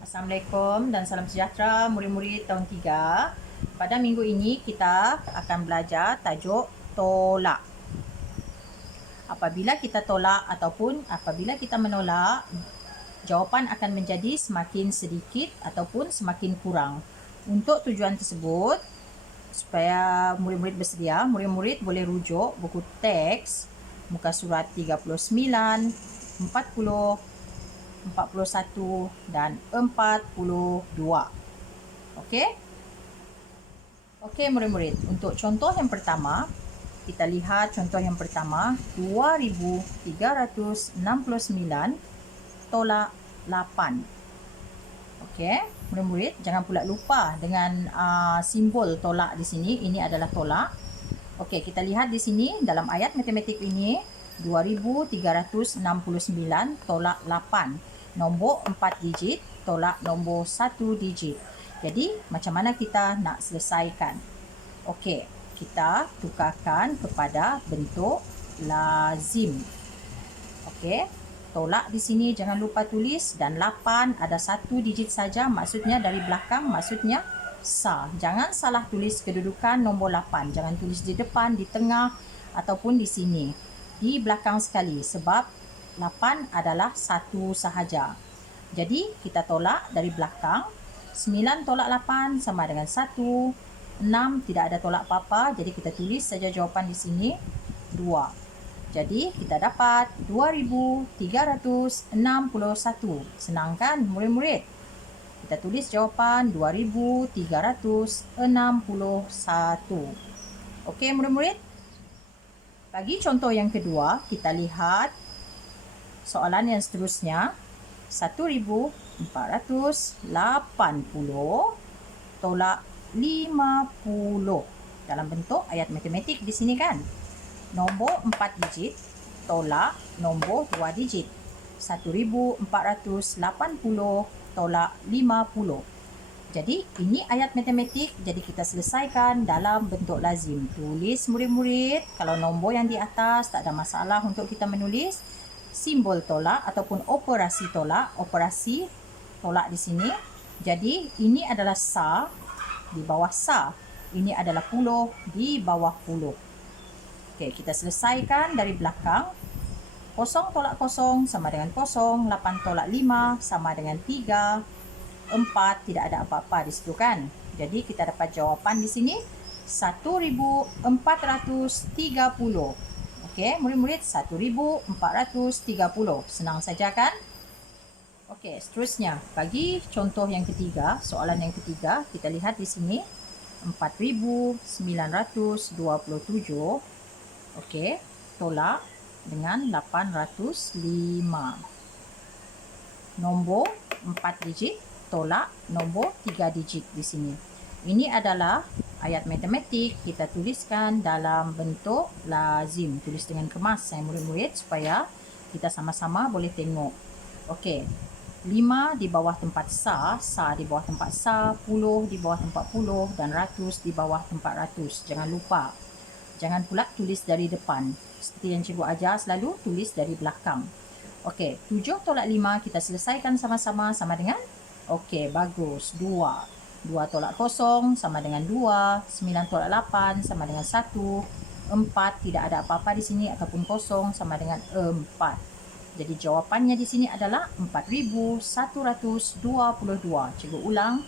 Assalamualaikum dan salam sejahtera murid-murid tahun 3. Pada minggu ini kita akan belajar tajuk tolak. Apabila kita tolak ataupun apabila kita menolak, jawapan akan menjadi semakin sedikit ataupun semakin kurang. Untuk tujuan tersebut, supaya murid-murid bersedia, murid-murid boleh rujuk buku teks muka surat 39, 40, 41 dan 42. Okey? Okey murid-murid, untuk contoh yang pertama, kita lihat contoh yang pertama, 2369 tolak 8. Okey, murid-murid jangan pula lupa dengan simbol tolak di sini. Ini adalah tolak. Okey, kita lihat di sini dalam ayat matematik ini 2369 tolak 8. Nombor 4 digit tolak nombor 1 digit. Jadi, macam mana kita nak selesaikan? Okey, kita tukarkan kepada bentuk lazim. Okey, tolak di sini jangan lupa tulis, dan 8 ada 1 digit saja, maksudnya dari belakang, maksudnya sa. Jangan salah tulis kedudukan nombor 8. Jangan tulis di depan, di tengah ataupun di sini. Di belakang sekali, sebab 8 adalah 1 sahaja. Jadi, kita tolak dari belakang. 9 tolak 8 sama dengan 1. 6 tidak ada tolak apa-apa, jadi kita tulis saja jawapan di sini 2. Jadi kita dapat 2361. Senang kan murid-murid? Kita tulis jawapan 2361. Okey murid-murid? Bagi contoh yang kedua, kita lihat soalan yang seterusnya. 1480 tolak 50 dalam bentuk ayat matematik di sini kan. Nombor 4 digit tolak nombor 2 digit. 1480 tolak 50. Jadi ini ayat matematik, jadi kita selesaikan dalam bentuk lazim. Tulis murid-murid, kalau nombor yang di atas tak ada masalah untuk kita menulis simbol tolak ataupun operasi tolak. Operasi tolak di sini. Jadi ini adalah sa di bawah sa. Ini adalah puluh di bawah puluh. Okey, kita selesaikan dari belakang. 0 tolak 0 sama dengan 0. 8 tolak 5 sama dengan 3. 4 tidak ada apa-apa di situ kan. Jadi kita dapat jawapan di sini 1430. Okey, murid-murid 1430. Senang saja kan? Okey, seterusnya bagi contoh yang ketiga, soalan yang ketiga, kita lihat di sini 4927. Okey, tolak dengan 805. Nombor 4 digit tolak nombor 3 digit di sini. Ini adalah ayat matematik, kita tuliskan dalam bentuk lazim. Tulis dengan kemas saya murid-murid supaya kita sama-sama boleh tengok. Okey. 5 di bawah tempat sa, sa di bawah tempat sa, 10 di bawah tempat 10 dan 100 di bawah tempat 100. Jangan lupa. Jangan pula tulis dari depan. Seperti yang cikgu ajar, selalu tulis dari belakang. Okey, 7 tolak 5 kita selesaikan sama-sama, sama dengan? Okey, bagus. 2. 2 tolak 0 sama dengan 2. 9 tolak 8 sama dengan 1. 4 tidak ada apa-apa di sini ataupun 0 sama dengan 4. Jadi jawapannya di sini adalah 4122. Cikgu ulang.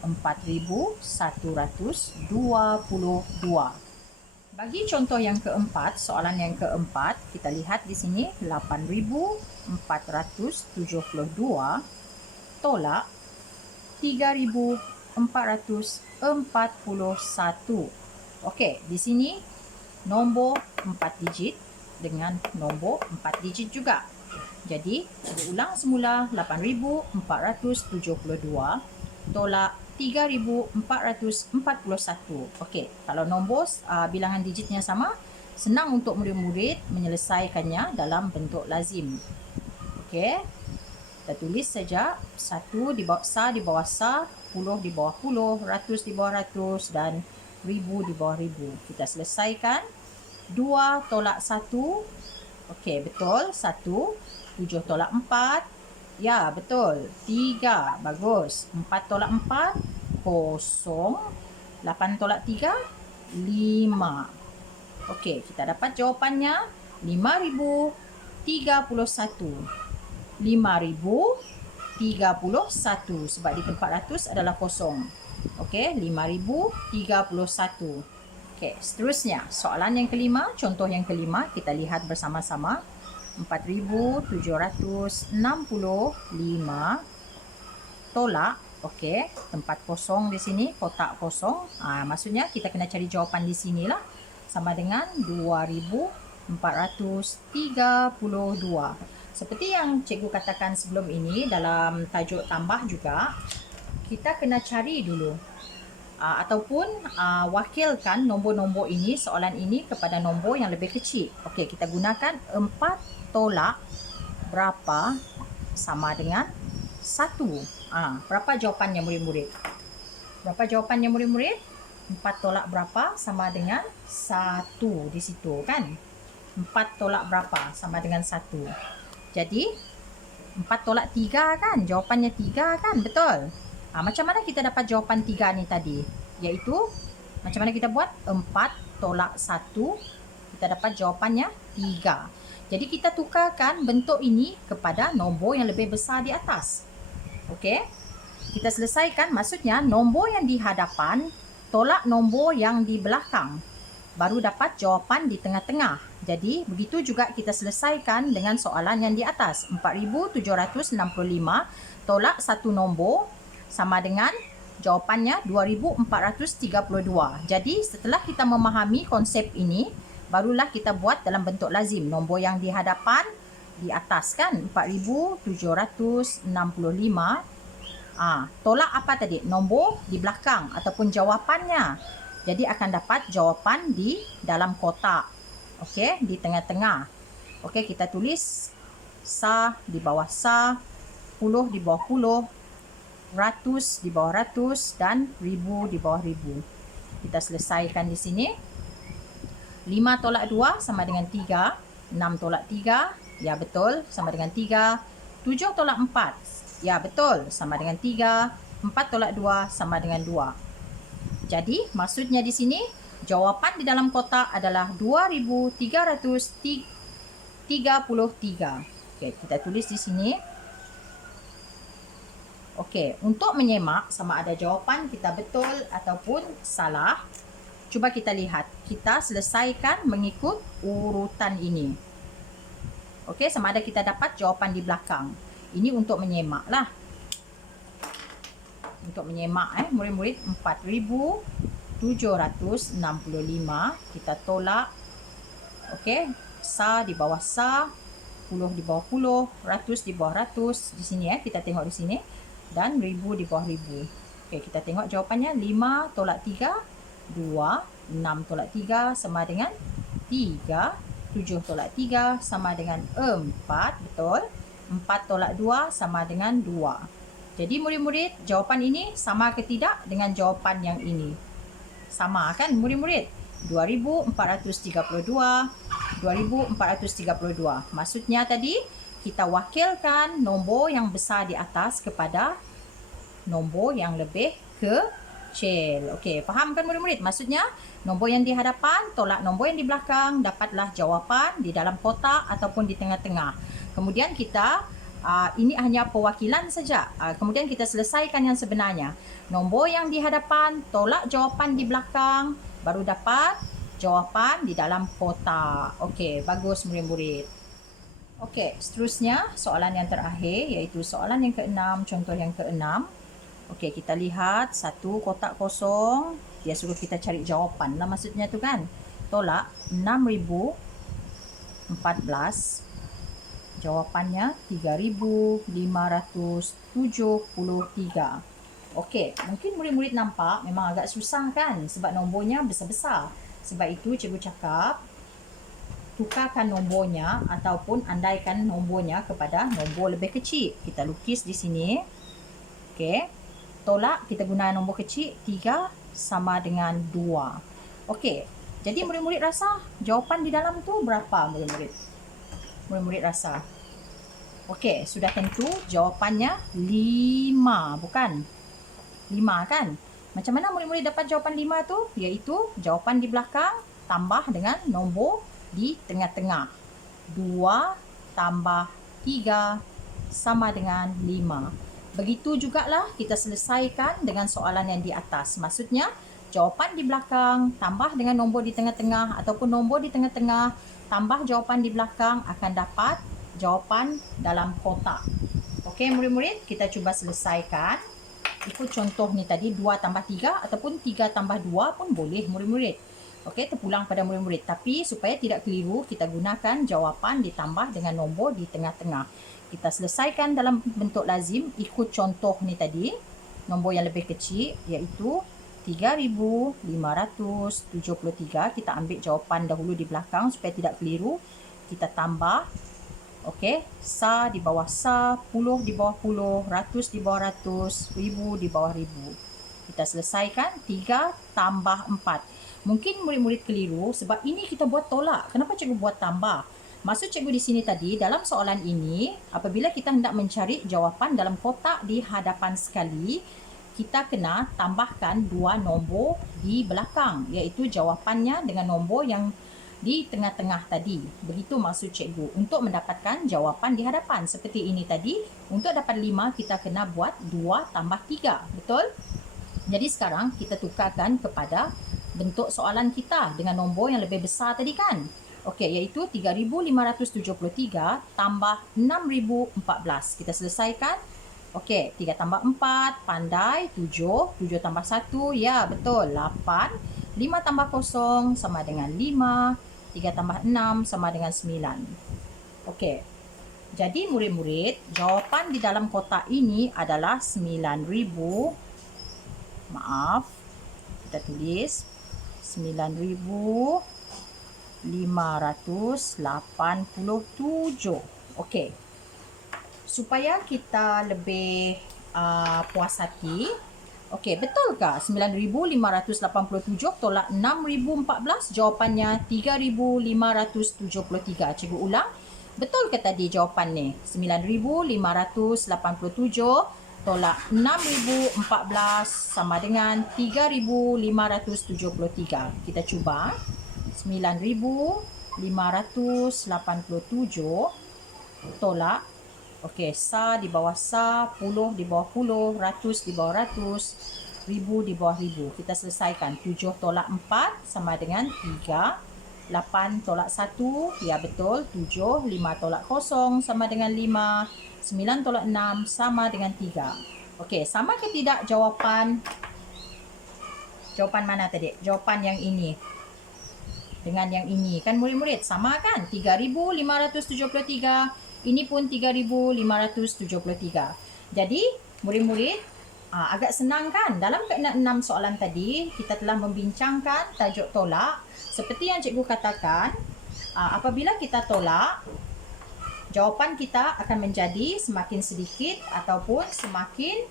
4122. Bagi contoh yang keempat, soalan yang keempat, kita lihat di sini 8472 tolak 3441. Okey, di sini nombor 4 digit dengan nombor 4 digit juga. Jadi, kita ulang semula 8472 tolak 3441. Okey, kalau nombor bilangan digitnya sama, senang untuk murid-murid menyelesaikannya dalam bentuk lazim. Okey. Kita tulis saja 1 di bawah sa, di bawah sa, 10 di bawah 10, 100 di bawah 100 dan 1000 di bawah 1000. Kita selesaikan. 2 tolak 1. Okey, betul. 1. 7 tolak 4. Ya, betul. 3. Bagus. 4 tolak 4, kosong. 8 tolak 3, 5. Okey, kita dapat jawapannya 5,031. 5,031 sebab di tempat ratus adalah kosong. Okey, 5,031. Okey, seterusnya soalan yang kelima, contoh yang kelima kita lihat bersama-sama. 4,765 tolak, okey, tempat kosong di sini, kotak kosong. Maksudnya kita kena cari jawapan di sinilah. Sama dengan 2,432. Seperti yang cikgu katakan sebelum ini dalam tajuk tambah juga, kita kena cari dulu ataupun wakilkan nombor-nombor ini, soalan ini kepada nombor yang lebih kecil. Okey, kita gunakan 4 tolak berapa sama dengan 1. Berapa jawapannya murid-murid? Berapa jawapannya murid-murid? 4 tolak berapa sama dengan 1 di situ kan? 4 tolak berapa sama dengan 1. Jadi 4 tolak 3 kan? Jawapannya 3 kan? Betul? Macam mana kita dapat jawapan 3 ni tadi? Iaitu macam mana kita buat? 4 tolak 1, kita dapat jawapannya 3. Jadi kita tukarkan bentuk ini kepada nombor yang lebih besar di atas. Okey? Kita selesaikan, maksudnya nombor yang di hadapan tolak nombor yang di belakang. Baru dapat jawapan di tengah-tengah. Jadi, begitu juga kita selesaikan dengan soalan yang di atas. 4,765 tolak satu nombor sama dengan jawapannya 2,432. Jadi, setelah kita memahami konsep ini, barulah kita buat dalam bentuk lazim. Nombor yang di hadapan di atas kan, 4,765. Tolak apa tadi? Nombor di belakang ataupun jawapannya. Jadi akan dapat jawapan di dalam kotak. Okey, di tengah-tengah. Okey, kita tulis sa di bawah sa, puluh di bawah puluh, ratus di bawah ratus dan ribu di bawah ribu. Kita selesaikan di sini. 5 tolak 2 sama dengan 3. 6 tolak 3, ya betul, sama dengan 3. 7 tolak 4, ya betul, sama dengan 3. 4 tolak 2 sama dengan 2. Jadi, maksudnya di sini, jawapan di dalam kotak adalah 2,333. Okey, kita tulis di sini. Okey, untuk menyemak sama ada jawapan kita betul ataupun salah, cuba kita lihat. Kita selesaikan mengikut urutan ini. Okey, sama ada kita dapat jawapan di belakang. Ini untuk menyemak lah. Untuk menyemak murid-murid, 4,765 kita tolak. Okey, sa di bawah sa, puluh di bawah puluh, ratus di bawah ratus. Di sini kita tengok di sini. Dan ribu di bawah ribu. Okey, kita tengok jawapannya. 5 tolak 3, 2. 6 tolak 3 sama dengan 3. 7 tolak 3 sama dengan 4. Betul? 4 tolak 2 sama dengan 2. Jadi murid-murid, jawapan ini sama ke tidak dengan jawapan yang ini? Sama kan murid-murid? 2,432. 2,432. Maksudnya tadi, kita wakilkan nombor yang besar di atas kepada nombor yang lebih kecil. Okey, faham kan murid-murid? Maksudnya, nombor yang di hadapan tolak nombor yang di belakang, dapatlah jawapan di dalam kotak ataupun di tengah-tengah. Kemudian kita, ini hanya perwakilan saja. Kemudian kita selesaikan yang sebenarnya. Nombor yang di hadapan tolak jawapan di belakang, baru dapat jawapan di dalam kotak. Okey, bagus murid-murid. Okey, seterusnya soalan yang terakhir iaitu soalan yang ke-6, contoh yang ke-6. Okey, kita lihat satu kotak kosong. Dia suruh kita cari jawapan lah maksudnya tu kan. Tolak 6,014. Jawapannya 3,573. Okey, mungkin murid-murid nampak memang agak susah kan sebab nombornya besar-besar. Sebab itu cikgu cakap tukarkan nombornya ataupun andaikan nombornya kepada nombor lebih kecil. Kita lukis di sini. Okey. Tolak kita guna nombor kecil, 3 sama dengan 2. Okey. Jadi murid-murid rasa jawapan di dalam tu berapa murid-murid? Murid-murid rasa Okey, sudah tentu jawapannya 5, bukan? 5 kan? Macam mana murid-murid dapat jawapan 5 tu? Iaitu jawapan di belakang tambah dengan nombor di tengah-tengah. 2 tambah 3 sama dengan 5. Begitu jugalah kita selesaikan dengan soalan yang di atas. Maksudnya, jawapan di belakang tambah dengan nombor di tengah-tengah ataupun nombor di tengah-tengah tambah jawapan di belakang akan dapat jawapan dalam kotak. Okey murid-murid, kita cuba selesaikan. Ikut contoh ni tadi, 2 tambah 3 ataupun 3 tambah 2 pun boleh murid-murid. Okey, terpulang pada murid-murid. Tapi supaya tidak keliru, kita gunakan jawapan ditambah dengan nombor di tengah-tengah. Kita selesaikan dalam bentuk lazim, ikut contoh ni tadi. Nombor yang lebih kecil iaitu 3,573. Kita ambil jawapan dahulu di belakang supaya tidak keliru. Kita tambah. Okey, sa di bawah sa, puluh di bawah puluh, ratus di bawah ratus, ribu di bawah ribu. Kita selesaikan 3 tambah 4. Mungkin murid-murid keliru sebab ini kita buat tolak. Kenapa cikgu buat tambah? Maksud cikgu di sini tadi, dalam soalan ini, apabila kita hendak mencari jawapan dalam kotak di hadapan sekali, kita kena tambahkan 2 nombor di belakang, iaitu jawapannya dengan nombor yang di tengah-tengah tadi. Begitu maksud cikgu untuk mendapatkan jawapan di hadapan. Seperti ini tadi, untuk dapat 5 kita kena buat 2 tambah 3. Betul? Jadi sekarang kita tukarkan kepada bentuk soalan kita dengan nombor yang lebih besar tadi kan? Okey, iaitu 3,573 tambah 6,014. Kita selesaikan. Okey, 3 tambah 4, pandai, 7. 7 tambah 1, ya betul, 8. 5 tambah 0 sama dengan 5. 3 tambah 6 sama dengan 9. Okey. Jadi murid-murid, jawapan di dalam kotak ini adalah 9,000. Maaf. Kita tulis 9,587. Okey. Supaya kita lebih puas hati, okey, betul ke 9,587 tolak 6,014? Jawapannya 3,573. Cikgu ulang. Betul ke tadi jawapan ni? 9,587 tolak 6,014 sama dengan 3,573. Kita cuba. 9,587 tolak, okey, sa di bawah sa, puluh di bawah puluh, ratus di bawah ratus, ribu di bawah ribu. Kita selesaikan. 7 tolak 4 sama dengan 3. 8 tolak 1, ya betul, 7. 5 tolak 0 sama dengan 5. 9 tolak 6 sama dengan 3. Okey, sama ke tidak jawapan? Jawapan mana tadi? Jawapan yang ini dengan yang ini. Kan murid-murid sama kan? 3,573. Ini pun 3,573. Jadi, murid-murid, agak senang kan? Dalam keenam soalan tadi, kita telah membincangkan tajuk tolak. Seperti yang cikgu katakan, apabila kita tolak, jawapan kita akan menjadi semakin sedikit ataupun semakin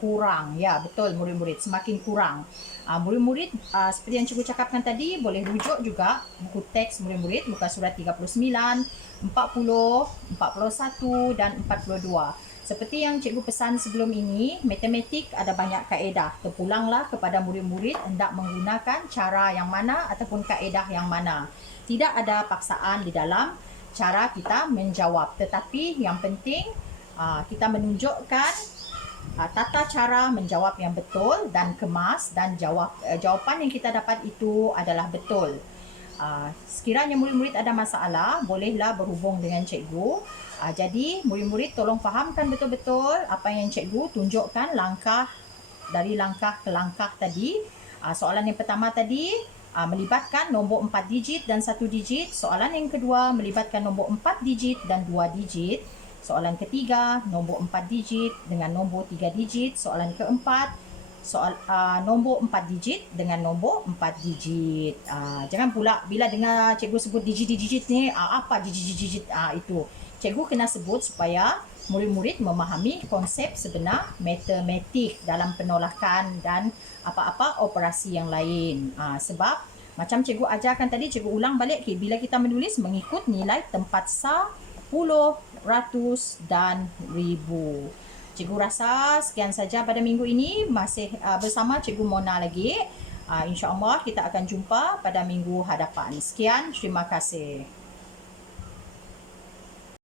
kurang. Ya, betul murid-murid, semakin kurang. Murid-murid, seperti yang cikgu cakapkan tadi, boleh rujuk juga buku teks murid-murid, muka surat 39, 40, 41 dan 42. Seperti yang cikgu pesan sebelum ini, matematik ada banyak kaedah. Terpulanglah kepada murid-murid hendak menggunakan cara yang mana ataupun kaedah yang mana. Tidak ada paksaan di dalam cara kita menjawab. Tetapi yang penting kita menunjukkan tata cara menjawab yang betul dan kemas, dan jawapan yang kita dapat itu adalah betul. Sekiranya murid-murid ada masalah, bolehlah berhubung dengan cikgu. Jadi murid-murid tolong fahamkan betul-betul apa yang cikgu tunjukkan langkah dari langkah ke langkah tadi. Soalan yang pertama tadi melibatkan nombor 4 digit dan 1 digit. Soalan yang kedua melibatkan nombor 4 digit dan 2 digit. Soalan ketiga, nombor 4 digit dengan nombor 3 digit. Soalan keempat, nombor 4 digit dengan nombor 4 digit. Jangan pula bila dengar cikgu sebut digit-digit ni, apa digit-digit itu. Cikgu kena sebut supaya murid-murid memahami konsep sebenar matematik dalam penolakan dan apa-apa operasi yang lain. Sebab macam cikgu ajarkan tadi, cikgu ulang balik, bila kita menulis mengikut nilai tempat sa puluh, ratus, dan ribu. Cikgu rasa sekian saja pada minggu ini. Masih bersama Cikgu Mona lagi. InsyaAllah kita akan jumpa pada minggu hadapan. Sekian, terima kasih.